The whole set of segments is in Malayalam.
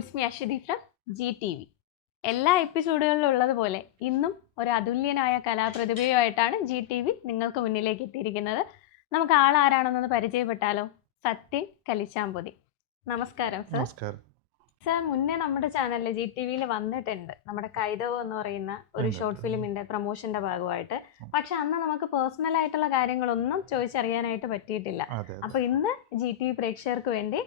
It's me Aswathy from GTV. എല്ലാ എപ്പിസോഡുകളിലും ഉള്ളതുപോലെ ഇന്നും ഒരു അതുല്യനായ കലാപ്രതിഭയുമായിട്ടാണ് GTV നിങ്ങൾക്ക് മുന്നിലേക്ക് എത്തിയിരിക്കുന്നത്. നമുക്ക് ആളാരാണെന്നൊന്ന് പരിചയപ്പെട്ടാലോ? സത്യൻ കലിച്ചാമ്പൊതി. നമസ്കാരം സർ. നമസ്കാരം. സർ, മുന്നേ നമ്മുടെ ചാനലിൽ GTVയിൽ വന്നിട്ടുണ്ട് നമ്മുടെ കൈതവ് എന്ന് പറയുന്ന ഒരു ഷോർട്ട് ഫിലിമിന്റെ പ്രൊമോഷന്റെ ഭാഗമായിട്ട്. പക്ഷെ അന്ന് നമുക്ക് പേഴ്സണൽ ആയിട്ടുള്ള കാര്യങ്ങളൊന്നും ചോദിച്ചറിയാനായിട്ട് പറ്റിയിട്ടില്ല. അപ്പൊ ഇന്ന് GTV പ്രേക്ഷകർക്ക് വേണ്ടി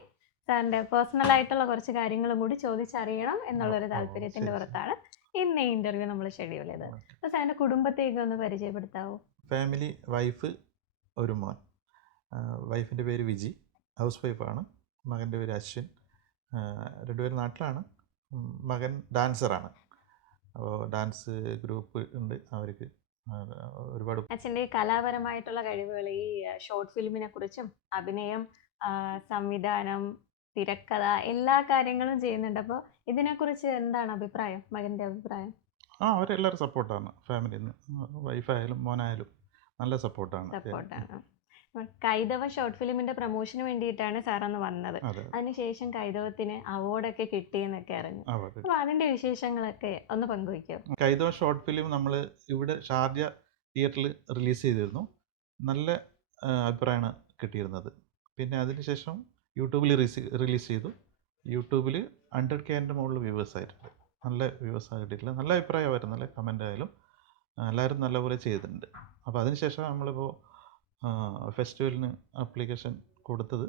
സാറിന്റെ പേഴ്സണൽ ആയിട്ടുള്ള കുറച്ച് കാര്യങ്ങളും കൂടി ചോദിച്ചറിയണം എന്നുള്ളൊരു താല്പര്യത്തിന്റെ പുറത്താണ് ഇന്ന് ഈ ഇന്റർവ്യൂ നമ്മൾ ഷെഡ്യൂൾ ചെയ്തത്. അപ്പൊ സാറിന്റെ കുടുംബത്തേക്ക് ഒന്ന് പരിചയപ്പെടുത്താവോ? ഫാമിലി, വൈഫ്, ഒരു മോൻ. വൈഫിൻ്റെ പേര് വിജി, ഹൗസ് വൈഫാണ്. മകൻ്റെ പേര് അശ്വിൻ. രണ്ടുപേരും നാട്ടിലാണ്. മകൻ ഡാൻസറാണ്. അപ്പോൾ ഡാൻസ് ഗ്രൂപ്പ് ഉണ്ട് അവർക്ക്. ഒരുപാട് അച്ഛൻ്റെ കലാപരമായിട്ടുള്ള കഴിവുകൾ ഈ ഷോർട്ട് ഫിലിമിനെ കുറിച്ചും അഭിനയം, സംവിധാനം, തിരക്കഥ എല്ലാ കാര്യങ്ങളും ചെയ്യുന്നുണ്ട്. അപ്പോൾ ഇതിനെക്കുറിച്ച് എന്താണ് അഭിപ്രായം, മകൻ്റെ അഭിപ്രായം? അവരെല്ലാവരും സപ്പോർട്ടാണ്. ഫാമിലിയിൽ നിന്ന് വൈഫായാലും മോനായാലും നല്ല സപ്പോർട്ടാണ്. കൈതവ ഷോർട്ട് ഫിലിമിന്റെ പ്രൊമോഷന് വേണ്ടിയിട്ടാണ് സാർ അന്ന് വന്നത്. അതിനുശേഷം കൈതവത്തിന് അവാർഡൊക്കെ കിട്ടിയെന്നൊക്കെ അറിഞ്ഞു. അപ്പോൾ അതിന്റെ വിശേഷങ്ങളൊക്കെ ഒന്ന് പങ്കുവയ്ക്കോ? കൈതവ ഷോർട്ട് ഫിലിം നമ്മൾ ഇവിടെ ഷാർജ തിയേറ്ററിൽ റിലീസ് ചെയ്തിരുന്നു. നല്ല അഭിപ്രായമാണ് കിട്ടിയിരുന്നത്. പിന്നെ അതിനുശേഷം യൂട്യൂബിൽ റിലീസ് ചെയ്തു. യൂട്യൂബിൽ 100K മുകളിൽ വ്യൂവേഴ്സ് ആയിട്ടുണ്ട്. നല്ല വ്യൂവേഴ്സ് കിട്ടിയിട്ടില്ല. നല്ല അഭിപ്രായമായിരുന്നു. നല്ല കമൻ്റ് ആയാലും എല്ലാവരും നല്ലപോലെ ചെയ്തിട്ടുണ്ട്. അപ്പോൾ അതിനുശേഷം നമ്മളിപ്പോൾ ഫെസ്റ്റിവലിന് ആപ്ലിക്കേഷൻ കൊടുത്തത്.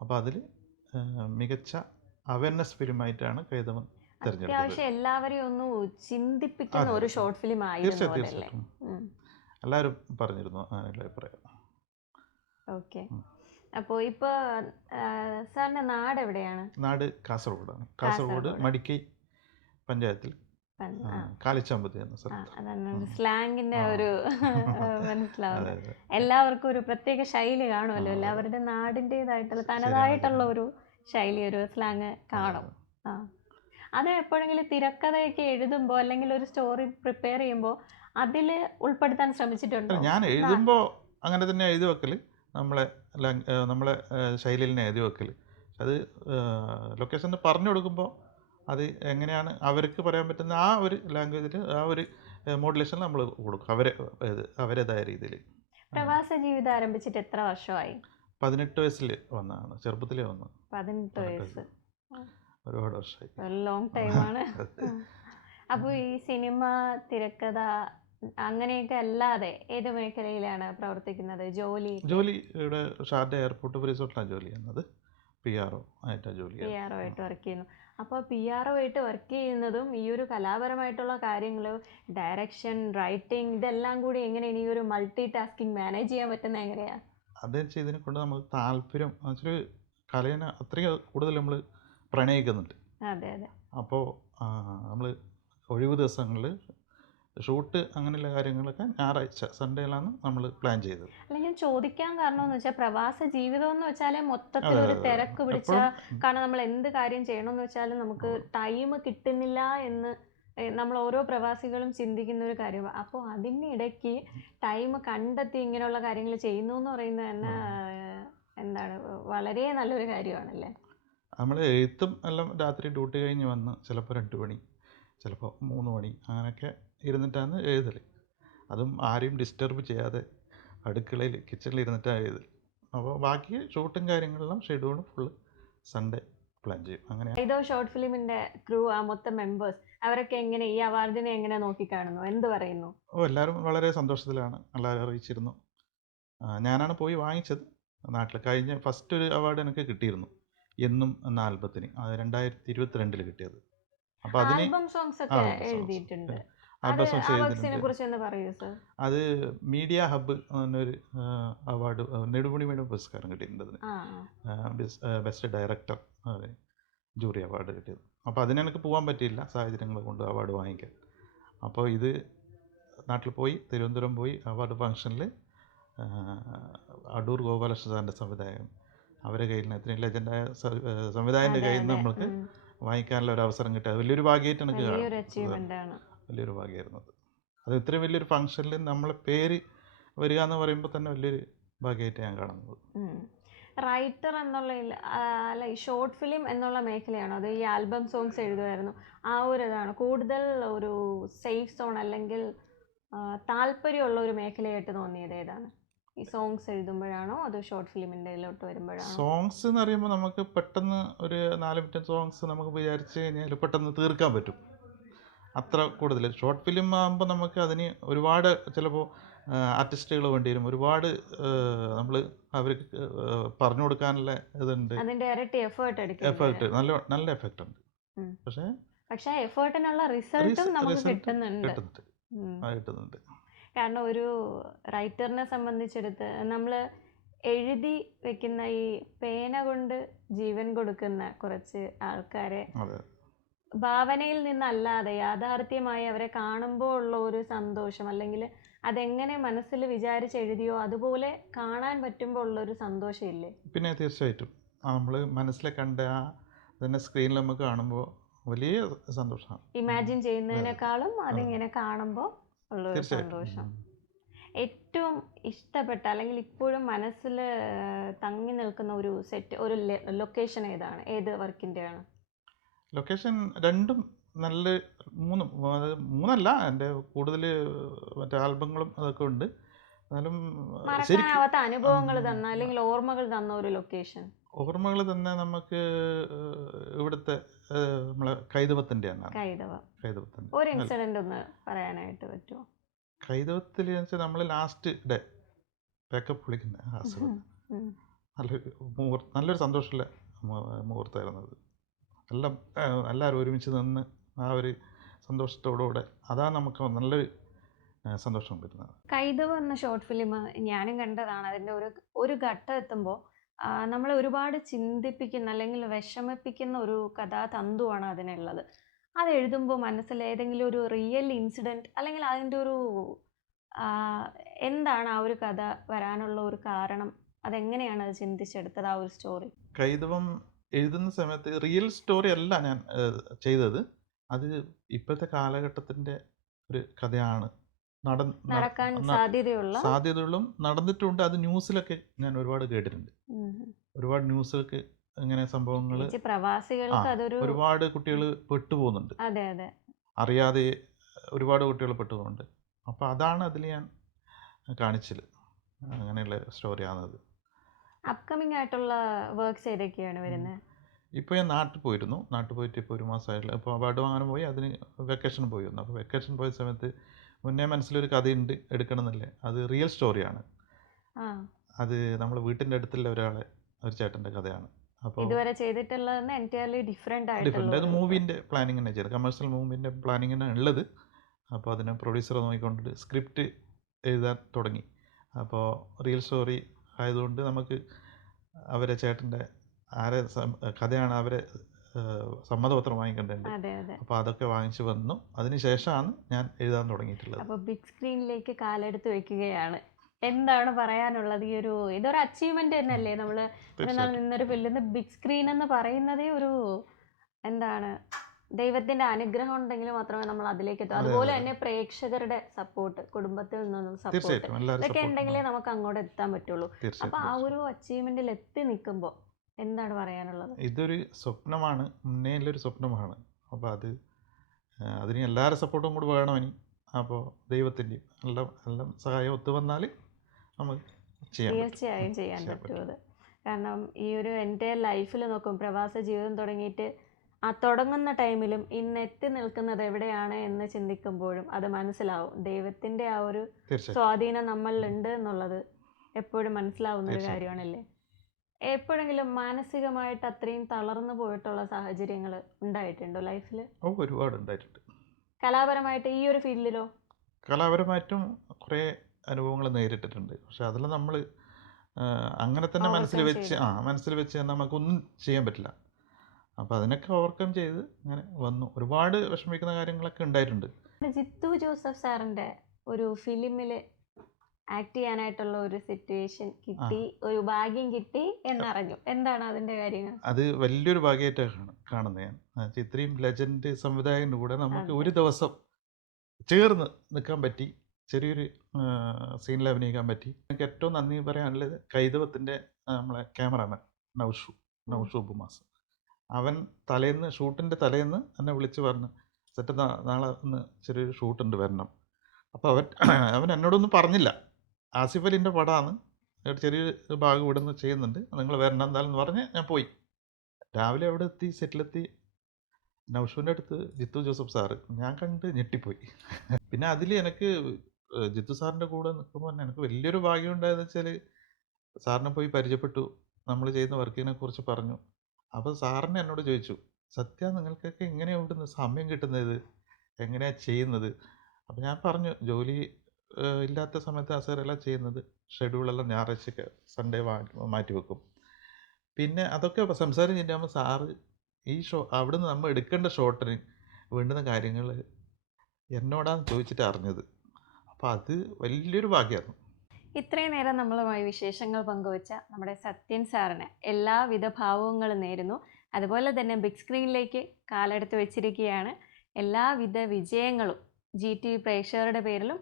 അപ്പോൾ അതിൽ മികച്ച അവയർനെസ് ഫിലിമായിട്ടാണ് കൈതവൻ തിരഞ്ഞെടുത്തത്. എല്ലാവരെയും ഒന്ന് ചിന്തിപ്പിക്കുന്ന ഒരു ഷോർട്ട് ഫിലിം ആയിരുന്നു. തീർച്ചയായിട്ടും എല്ലാവരും പറഞ്ഞിരുന്നു നല്ല അഭിപ്രായം. ഓക്കെ. അപ്പോൾ ഇപ്പോൾ സാറിന്റെ നാട് എവിടെയാണ്? നാട് കാസർഗോഡാണ്. കാസർഗോഡ് മടിക്കൈ പഞ്ചായത്തിൽ കാലിച്ചാമ്പതി എന്ന സ്ഥലത്ത്. സ്ലാങ്ങിന്റെ ഒരു മനസ്സിലാവുന്നത് എല്ലാവർക്കും ഒരു പ്രത്യേക ശൈലി കാണുമല്ലോ. എല്ലാവരുടെ നാടിൻ്റെതായിട്ടുള്ള തനതായിട്ടുള്ള ഒരു ശൈലി, ഒരു സ്ലാങ് കാണും. അത് എപ്പോഴെങ്കിലും തിരക്കഥയൊക്കെ എഴുതുമ്പോൾ അല്ലെങ്കിൽ ഒരു സ്റ്റോറി പ്രിപ്പയർ ചെയ്യുമ്പോൾ അതിൽ ഉൾപ്പെടുത്താൻ ശ്രമിച്ചിട്ടുണ്ടോ? ഞാൻ എഴുതുമ്പോൾ അങ്ങനെ തന്നെ എഴുതി വെക്കല്, നമ്മളെ ശൈലിയിൽ തന്നെ എഴുതി വെക്കല്. അത് ലൊക്കേഷന് പറഞ്ഞു കൊടുക്കുമ്പോൾ അത് എങ്ങനെയാണ് അവർക്ക് പറയാൻ പറ്റുന്ന ആ ഒരു ലാംഗ്വേജിൽ, ആ ഒരു മോഡുലേഷൻ നമ്മൾ കൊടുക്കും അവരേതായ രീതിയിൽ. പ്രവാസ ജീവിതം ആരംഭിച്ചിട്ട് എത്ര വർഷമായി? 18 വയസ്സിൽ വന്നതാണ്. ചെറുപ്പത്തിലേ വന്നു. 18 വയസ്സ്, ഒരുപാട് വർഷമായി. ലോങ് ടൈമാണ്. അപ്പോൾ ഈ സിനിമ, തിരക്കഥ അങ്ങനെയൊക്കെ അല്ലാതെ ഏത് മേഖലയിലാണ് പ്രവർത്തിക്കുന്നത്? ജോലി ഇവിടെ ഷാർജ എയർപോർട്ട് റിസോർട്ടിലാണ് ജോലി ചെയ്യുന്നത്. PRO ആയിട്ടാണ് ജോലി വർക്ക് ചെയ്യുന്നു. അപ്പോൾ PRO ആയിട്ട് വർക്ക് ചെയ്യുന്നതും ഈ ഒരു കലാപരമായിട്ടുള്ള കാര്യങ്ങൾ, ഡയറക്ഷൻ, റൈറ്റിംഗ്, ഇതെല്ലാം കൂടി എങ്ങനെ ഈ ഒരു മൾട്ടി ടാസ്കിങ് മാനേജ് ചെയ്യാൻ പറ്റുന്നത് എങ്ങനെയാണ്? അത് ചെയ്തതിനെ കൊണ്ട് നമുക്ക് താല്പര്യം എന്നുവെച്ചാൽ കലയെ അത്രയും കൂടുതൽ നമ്മൾ പ്രണയിക്കുന്നുണ്ട്. അതെ അതെ. അപ്പോൾ നമ്മൾ ഒഴിവ് ദിവസങ്ങളിൽ ഷൂട്ട് അങ്ങനെയുള്ള കാര്യങ്ങളൊക്കെ ഞായറാഴ്ച സൺഡേയിലാണ് നമ്മൾ പ്ലാൻ ചെയ്തത്. അല്ല, ഞാൻ ചോദിക്കാൻ കാരണം എന്ന് വെച്ചാൽ പ്രവാസ ജീവിതം എന്ന് വെച്ചാൽ മൊത്തത്തിൽ ഒരു തിരക്ക് പിടിച്ച, കാരണം നമ്മൾ എന്ത് കാര്യം ചെയ്യണമെന്ന് വെച്ചാലും നമുക്ക് ടൈം കിട്ടുന്നില്ല എന്ന് നമ്മൾ ഓരോ പ്രവാസികളും ചിന്തിക്കുന്ന ഒരു കാര്യമാണ്. അപ്പോൾ അതിനിടയ്ക്ക് ടൈം കണ്ടെത്തി ഇങ്ങനെയുള്ള കാര്യങ്ങൾ ചെയ്യുന്നു എന്ന് പറയുന്നത് തന്നെ എന്താണ് വളരെ നല്ലൊരു കാര്യമാണല്ലേ. നമ്മൾ എഴുത്തും എല്ലാം രാത്രി ഡ്യൂട്ടി കഴിഞ്ഞ് വന്ന് ചിലപ്പോൾ 2 മണി, ചിലപ്പോൾ 3 മണി അങ്ങനെയൊക്കെ ഇരുന്നിട്ടാണ് എഴുതൽ. അതും ആരെയും ഡിസ്റ്റർബ് ചെയ്യാതെ അടുക്കളയിൽ, കിച്ചണിൽ ഇരുന്നിട്ടാണ് എഴുതൽ. അപ്പോൾ ബാക്കി ഷൂട്ടും കാര്യങ്ങളെല്ലാം ഷെഡ്യൂളും ഫുള്ള് സൺഡേ പ്ലാൻ ചെയ്യും. അങ്ങനെ ഏതോ ഷോർട്ട് ഫിലിമിന്റെ ക്രൂ, മൊത്തം മെമ്പേഴ്സ്, അവരൊക്കെ എങ്ങനെ ഈ അവാർഡിനെ എങ്ങനെ നോക്കിക്കാണുന്നു, എന്ത് പറയുന്നു? എല്ലാവരും വളരെ സന്തോഷത്തിലാണ്. എല്ലാവരും അറിയിച്ചിരുന്നു. ഞാനാണ് പോയി വാങ്ങിച്ചത് നാട്ടിൽ. കഴിഞ്ഞ ഫസ്റ്റ് ഒരു അവാർഡ് എനിക്ക് കിട്ടിയിരുന്നു, എന്നും എന്ന ആൽബത്തിന്. അത് 2022 കിട്ടിയത്. അപ്പോൾ അതിന് എഴുതിയിട്ടുണ്ട്. അത് മീഡിയ ഹബ്ബ് എന്നൊരു അവാർഡ്, നെടുമുടി വേണു പുരസ്കാരം കിട്ടിയിട്ടുണ്ട്. അതിന് ബെസ്റ്റ് ഡയറക്ടർ ജൂറി അവാർഡ് കിട്ടിയത്. അപ്പോൾ അതിനെനിക്ക് പോകാൻ പറ്റിയില്ല, സാഹചര്യങ്ങൾ കൊണ്ട് അവാർഡ് വാങ്ങിക്കാൻ. അപ്പോൾ ഇത് നാട്ടിൽ പോയി, തിരുവനന്തപുരം പോയി അവാർഡ് ഫംഗ്ഷനിൽ അടൂർ ഗോപാലകൃഷ്ണ സാറിൻ്റെ സംവിധായകൻ, അവരെ കയ്യിൽ നിന്ന്, ഇത്രയും ലെജൻഡായ സംവിധായകൻ്റെ കയ്യിൽ നിന്ന് നമ്മൾക്ക് വാങ്ങിക്കാനുള്ള ഒരു അവസരം കിട്ടി. അത് വലിയൊരു ഭാഗ്യമായിട്ട് എനിക്ക് വലിയൊരു ഭാഗ്യമായിരുന്നു. അത് ഇത്രയും വലിയൊരു ഫംഗ്ഷനിൽ നമ്മളെ പേര് വരിക എന്ന് പറയുമ്പോൾ തന്നെ വലിയൊരു ഭാഗ്യമായിട്ട് ഞാൻ കാണുന്നത്. റൈറ്റർ എന്നുള്ള അല്ല ഈ ഷോർട്ട് ഫിലിം എന്നുള്ള മേഖലയാണോ അത് ഈ ആൽബം സോങ്സ് എഴുതുമായിരുന്നു ആ ഒരു ഇതാണ് കൂടുതൽ ഒരു സേഫ് സോൺ അല്ലെങ്കിൽ താല്പര്യമുള്ള ഒരു മേഖലയായിട്ട് തോന്നിയത് ഏതാണ് ഈ സോങ്സ് എഴുതുമ്പോഴാണോ അതോ ഷോർട്ട് ഫിലിമിൻ്റെ ഇതിലോട്ട് വരുമ്പോഴാണോ? സോങ്സ് എന്ന് പറയുമ്പോൾ നമുക്ക് പെട്ടെന്ന് ഒരു 4 മിനിറ്റ് സോങ്സ് നമുക്ക് വിചാരിച്ച് കഴിഞ്ഞാൽ പെട്ടെന്ന് തീർക്കാൻ പറ്റും. അത്ര കൂടുതൽ ഷോർട്ട് ഫിലിം ആകുമ്പോൾ നമുക്ക് അതിന് ഒരുപാട് ചിലപ്പോൾ ആർട്ടിസ്റ്റുകൾ വേണ്ടി വരും. ഒരുപാട് നമ്മൾ അവർക്ക് പറഞ്ഞു കൊടുക്കാനുള്ള ഇതുണ്ട്. അതിന്റെ ഇരട്ടി എഫേർട്ട് എഫേർട്ട് നല്ല എഫക്റ്റ് ഉണ്ട്. പക്ഷേ എഫേർട്ടിനുള്ള റിസൾട്ടും നമുക്ക് കിട്ടുന്നുണ്ട്. കിട്ടുന്നുണ്ട്. കാരണം ഒരു റൈറ്ററിനെ സംബന്ധിച്ചെടുത്ത് നമ്മൾ എഴുതി വെക്കുന്ന ഈ പേന കൊണ്ട് ജീവൻ കൊടുക്കുന്ന കുറച്ച് ആൾക്കാരെ ഭാവനയിൽ നിന്നല്ലാതെ യാഥാർത്ഥ്യമായി അവരെ കാണുമ്പോൾ ഉള്ള ഒരു സന്തോഷം അല്ലെങ്കിൽ അതെങ്ങനെ മനസ്സിൽ വിചാരിച്ചെഴുതിയോ അതുപോലെ കാണാൻ പറ്റുമ്പോൾ ഉള്ളൊരു സന്തോഷം ഇല്ലേ? പിന്നെ തീർച്ചയായിട്ടും നമ്മൾ മനസ്സിലെ കണ്ട തന്നെ സ്ക്രീനിൽ നമുക്ക് കാണുമ്പോൾ വലിയ സന്തോഷമാണ്. ഇമാജിൻ ചെയ്യുന്നതിനേക്കാളും അതിങ്ങനെ കാണുമ്പോൾ ഉള്ളൊരു സന്തോഷം. ഏറ്റവും ഇഷ്ടപ്പെട്ട അല്ലെങ്കിൽ ഇപ്പോഴും മനസ്സിൽ തങ്ങി നിൽക്കുന്ന ഒരു സെറ്റ് ഒരു ലൊക്കേഷൻ ഏതാണ്? ഏത് വർക്കിൻ്റെയാണ്? ലൊക്കേഷൻ രണ്ടും നല്ല മൂന്നല്ല, എൻ്റെ കൂടുതൽ മറ്റേ ആൽബങ്ങളും അതൊക്കെ ഉണ്ട്. എന്നാലും മറക്കാനാവാത്ത അനുഭവങ്ങൾ തന്ന അല്ലെങ്കിൽ ഓർമ്മകൾ തന്ന ഒരു ലൊക്കേഷൻ? ഓർമ്മകൾ തന്നെ നമുക്ക് ഇവിടുത്തെ നമ്മളെ കൈതവത്തിൻ്റെയാണ്. കൈതവത്തിന്റെ ഒരു ഇൻസിഡന്റ് ഒന്ന് പറയാനായിട്ട് പറ്റുമോ? കൈതവത്തിൽ നമ്മൾ ലാസ്റ്റ് ഡേ പാക്കപ്പ് വിളിക്കുന്ന നല്ലൊരു സന്തോഷമുള്ള മുഹൂർത്തമായിരുന്നു അത്. എല്ലാവരും ഒരുമിച്ച് നിന്ന് ആ ഒരു സന്തോഷത്തോടുകൂടെ അതാണ് നമുക്ക് നല്ലൊരു സന്തോഷം കിട്ടുന്നത്. കൈതവ് എന്ന ഷോർട്ട് ഫിലിം ഞാനും കണ്ടതാണ്. അതിൻ്റെ ഒരു ഘട്ടം എത്തുമ്പോൾ നമ്മളെ ഒരുപാട് ചിന്തിപ്പിക്കുന്ന അല്ലെങ്കിൽ വിഷമിപ്പിക്കുന്ന ഒരു കഥാതന്തുവാണ് അതിനുള്ളത്. അത് എഴുതുമ്പോൾ മനസ്സിൽ ഏതെങ്കിലും ഒരു റിയൽ ഇൻസിഡൻറ്റ് അല്ലെങ്കിൽ അതിൻ്റെ ഒരു എന്താണ് ആ ഒരു കഥ വരാനുള്ള ഒരു കാരണം? അതെങ്ങനെയാണ് അത് ചിന്തിച്ചെടുത്തത് ആ ഒരു സ്റ്റോറി? കൈതവം എഴുതുന്ന സമയത്ത് റിയൽ സ്റ്റോറി അല്ല ഞാൻ ചെയ്തത്. അത് ഇപ്പോഴത്തെ കാലഘട്ടത്തിൻ്റെ ഒരു കഥയാണ്. നടക്കാൻ സാധ്യതയുള്ള നടന്നിട്ടുണ്ട്. അത് ന്യൂസിലൊക്കെ ഞാൻ ഒരുപാട് കേട്ടിട്ടുണ്ട്. ഒരുപാട് ന്യൂസിലൊക്കെ ഇങ്ങനെ സംഭവങ്ങൾ ഒരുപാട് കുട്ടികൾ പെട്ടുപോകുന്നുണ്ട്. അറിയാതെ ഒരുപാട് കുട്ടികൾ പെട്ടുപോകുന്നുണ്ട്. അപ്പോൾ അതാണ് അതിൽ ഞാൻ കാണിച്ചത്. അങ്ങനെയുള്ള സ്റ്റോറിയാണത്. അപ്കമിങ് ആയിട്ടുള്ള വർക്ക്സ് ഏതൊക്കെയാണ് വരുന്നത്? ഇപ്പോൾ ഞാൻ നാട്ടിൽ പോയിരുന്നു. നാട്ടിൽ പോയിട്ട് ഇപ്പോൾ 1 മാസമായില്ല. അപ്പോൾ അവാർഡ് വാങ്ങാൻ പോയി. അതിന് വെക്കേഷൻ പോയി വന്നു. അപ്പോൾ വെക്കേഷൻ പോയ സമയത്ത് മുന്നേ മനസ്സിലൊരു കഥയുണ്ട് എടുക്കണമെന്നല്ലേ. അത് റിയൽ സ്റ്റോറിയാണ്. അത് നമ്മൾ വീട്ടിൻ്റെ അടുത്തുള്ള ഒരു ചേട്ടൻ്റെ കഥയാണ്. അപ്പോൾ ഇതുവരെ ചെയ്തിട്ടുള്ളത് എൻറ്റയർലി ഡിഫറെൻ്റ് ആയിട്ടുള്ള അത് മൂവിൻ്റെ പ്ലാനിങ് തന്നെ ചെയ്തത്. കമേഴ്ഷ്യൽ മൂവിൻ്റെ പ്ലാനിങ് തന്നെ ഉള്ളത്. അപ്പോൾ അതിന് പ്രൊഡ്യൂസറെ നോക്കിക്കൊണ്ടിട്ട് സ്ക്രിപ്റ്റ് എഴുതാൻ തുടങ്ങി. അപ്പോൾ റിയൽ സ്റ്റോറി ആയതുകൊണ്ട് നമുക്ക് അവരെ ചേട്ടൻ്റെ കഥയാണ് അവരെ സമ്മതപത്രം വാങ്ങിക്കേണ്ടതുണ്ട്. അപ്പോൾ അതൊക്കെ വാങ്ങിച്ചു വന്നു. അതിനുശേഷമാണ് ഞാൻ എഴുതാൻ തുടങ്ങിയിട്ടുള്ളത്. അപ്പോൾ ബിഗ് സ്ക്രീനിലേക്ക് കാലെടുത്ത് വെക്കുകയാണ്. എന്താണ് പറയാനുള്ളത്? ഇതൊരു അച്ചീവ്മെന്റ് തന്നെയല്ലേ? നമ്മൾ നിന്നൊരു ഫിലിം ബിഗ് സ്ക്രീൻ എന്ന് പറയുന്നതേ ഒരു എന്താണ് ദൈവത്തിന്റെ അനുഗ്രഹം ഉണ്ടെങ്കിൽ മാത്രമേ നമ്മൾ അതിലേക്ക് എത്തൂ. അതുപോലെ തന്നെ പ്രേക്ഷകരുടെ സപ്പോർട്ട്, കുടുംബത്തിൽ നിന്നുള്ള സപ്പോർട്ട്, ഇതൊക്കെ ഉണ്ടെങ്കിലേ നമുക്ക് അങ്ങോട്ട് എത്താൻ പറ്റുള്ളൂ. അപ്പൊ ആ ഒരു അച്ചീവ്മെന്റിൽ എത്തി നിൽക്കുമ്പോൾ എന്താണ് പറയാനുള്ളത്? ഇതൊരു സ്വപ്നമാണ്, മുന്നേയുള്ളൊരു സ്വപ്നമാണ്. അപ്പോൾ അതിന് എല്ലാവരുടെ സപ്പോർട്ടും കൂടി വേണം ഇനി. അപ്പോൾ ദൈവത്തിൻ്റെയും എല്ലാം സഹായം ഒത്തു വന്നാൽ നമുക്ക് തീർച്ചയായും ചെയ്യാൻ പറ്റും. കാരണം ഈ ഒരു എൻ്റെ ലൈഫിൽ നോക്കും, പ്രവാസ ജീവിതം തുടങ്ങിയിട്ട് ആ തുടങ്ങുന്ന ടൈമിലും ഇന്ന് എത്തി നിൽക്കുന്നത് എവിടെയാണ് എന്ന് ചിന്തിക്കുമ്പോഴും അത് മനസ്സിലാവും. ദൈവത്തിൻ്റെ ആ ഒരു സ്വാധീനം നമ്മളിലുണ്ട് എന്നുള്ളത് എപ്പോഴും മനസ്സിലാവുന്ന ഒരു കാര്യമാണല്ലേ. എപ്പോഴെങ്കിലും മാനസികമായിട്ട് അത്രയും തളർന്നു പോയിട്ടുള്ള സാഹചര്യങ്ങൾ ഉണ്ടായിട്ടുണ്ടോ ലൈഫിൽ? ഒരുപാട് ഉണ്ടായിട്ടുണ്ട്. കലാപരമായിട്ട് ഈ ഒരു ഫീൽഡിലോ? കലാപരമായിട്ടും കുറേ അനുഭവങ്ങൾ നേരിട്ടിട്ടുണ്ട്. പക്ഷെ അതെല്ലാം നമ്മൾ അങ്ങനെ തന്നെ മനസ്സിൽ വെച്ച് നമുക്കൊന്നും ചെയ്യാൻ പറ്റില്ല. അപ്പോൾ അതിനൊക്കെ ഓവർകം ചെയ്ത് അങ്ങനെ വന്നു. ഒരുപാട് വിഷമിക്കുന്ന കാര്യങ്ങളൊക്കെ ഉണ്ടായിട്ടുണ്ട്. ജിത്തു ജോസഫ് സാറിൻ്റെ ഒരു ഫിലിമിൽ ആക്ട് ചെയ്യാനായിട്ടുള്ള ഒരു സിറ്റുവേഷൻ കിട്ടി, ഒരു ഭാഗ്യം കിട്ടി എന്നറിഞ്ഞു. എന്താണ് അതിൻ്റെ കാര്യങ്ങൾ? അത് വലിയൊരു ഭാഗ്യമായിട്ടാണ് കാണുന്നത് ഞാൻ. ഇത്രയും ലെജൻഡ് സംവിധായകൻ്റെ കൂടെ നമുക്ക് ഒരു ദിവസം ചേർന്ന് നിൽക്കാൻ പറ്റി. ചെറിയൊരു സീനിൽ അഭിനയിക്കാൻ പറ്റി. എനിക്ക് ഏറ്റവും നന്ദി പറയാനുള്ളത് കൈതവത്തിൻ്റെ നമ്മളെ ക്യാമറാമാൻ നൗഷു ബുമാസ്. അവൻ ഷൂട്ടിൻ്റെ തലേന്ന് എന്നെ വിളിച്ച് പറഞ്ഞു, സെറ്റ് നാളെ ഒന്ന് ചെറിയൊരു ഷൂട്ടുണ്ട് വരണം. അപ്പോൾ അവൻ എന്നോടൊന്നും പറഞ്ഞില്ല. ആസിഫ് അലിൻ്റെ പടമാണ്, ചെറിയൊരു ഭാഗം ഇവിടെ നിന്ന് ചെയ്യുന്നുണ്ട്, നിങ്ങൾ വരണം എന്താണെന്ന് പറഞ്ഞ് ഞാൻ പോയി. രാവിലെ അവിടെ എത്തി, സെറ്റിലെത്തി. നൗഷുവിൻ്റെ അടുത്ത് ജിത്തു ജോസഫ് സാറ്, ഞാൻ കണ്ട് ഞെട്ടിപ്പോയി. പിന്നെ അതിൽ എനിക്ക് ജിത്തു സാറിൻ്റെ കൂടെ നിൽക്കുമ്പോൾ തന്നെ എനിക്ക് വലിയൊരു ഭാഗ്യം ഉണ്ടായെന്ന് വെച്ചാൽ, സാറിനെ പോയി പരിചയപ്പെട്ടു, നമ്മൾ ചെയ്യുന്ന വർക്കിനെ കുറിച്ച് പറഞ്ഞു. അപ്പോൾ സാറിനെ എന്നോട് ചോദിച്ചു, സത്യ നിങ്ങൾക്കൊക്കെ എങ്ങനെയാണ് ഇവിടുന്ന് സമയം കിട്ടുന്നത്, എങ്ങനെയാണ് ചെയ്യുന്നത്? അപ്പോൾ ഞാൻ പറഞ്ഞു, ജോലി ഇല്ലാത്ത സമയത്ത് ആ സാറെല്ലാം ചെയ്യുന്നത്, ഷെഡ്യൂളെല്ലാം ഞായറാഴ്ച സൺഡേ മാറ്റി വെക്കും. പിന്നെ അതൊക്കെ സംസാരം ചെയ്യുമ്പോൾ സാറ് ഈ അവിടുന്ന് നമ്മൾ എടുക്കേണ്ട ഷോട്ടിന് വേണ്ടുന്ന കാര്യങ്ങൾ എന്നോടാണ് ചോദിച്ചിട്ട് അറിഞ്ഞത്. അപ്പോൾ അത് വലിയൊരു ഭാഗ്യമായിരുന്നു. ഇത്രയും നേരം നമ്മളുമായി വിശേഷങ്ങൾ പങ്കുവച്ച നമ്മുടെ സത്യൻ സാറിന് എല്ലാവിധ ഭാവങ്ങളും നേരുന്നു. അതുപോലെ തന്നെ ബിഗ് സ്ക്രീനിലേക്ക് കാലെടുത്ത് വെച്ചിരിക്കുകയാണ്. എല്ലാവിധ വിജയങ്ങളും GTV പ്രേക്ഷകരുടെ പേരിലും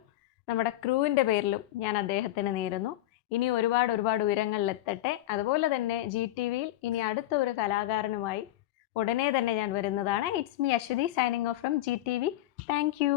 നമ്മുടെ ക്രൂവിൻ്റെ പേരിലും ഞാൻ അദ്ദേഹത്തിന് നേരുന്നു. ഇനി ഒരുപാട് ഉയരങ്ങളിലെത്തട്ടെ. അതുപോലെ തന്നെ GTVയിൽ ഇനി അടുത്ത ഒരു കലാകാരനുമായി ഉടനെ തന്നെ ഞാൻ വരുന്നതാണ്. It's me Aswathy signing off from GTV. Thank U.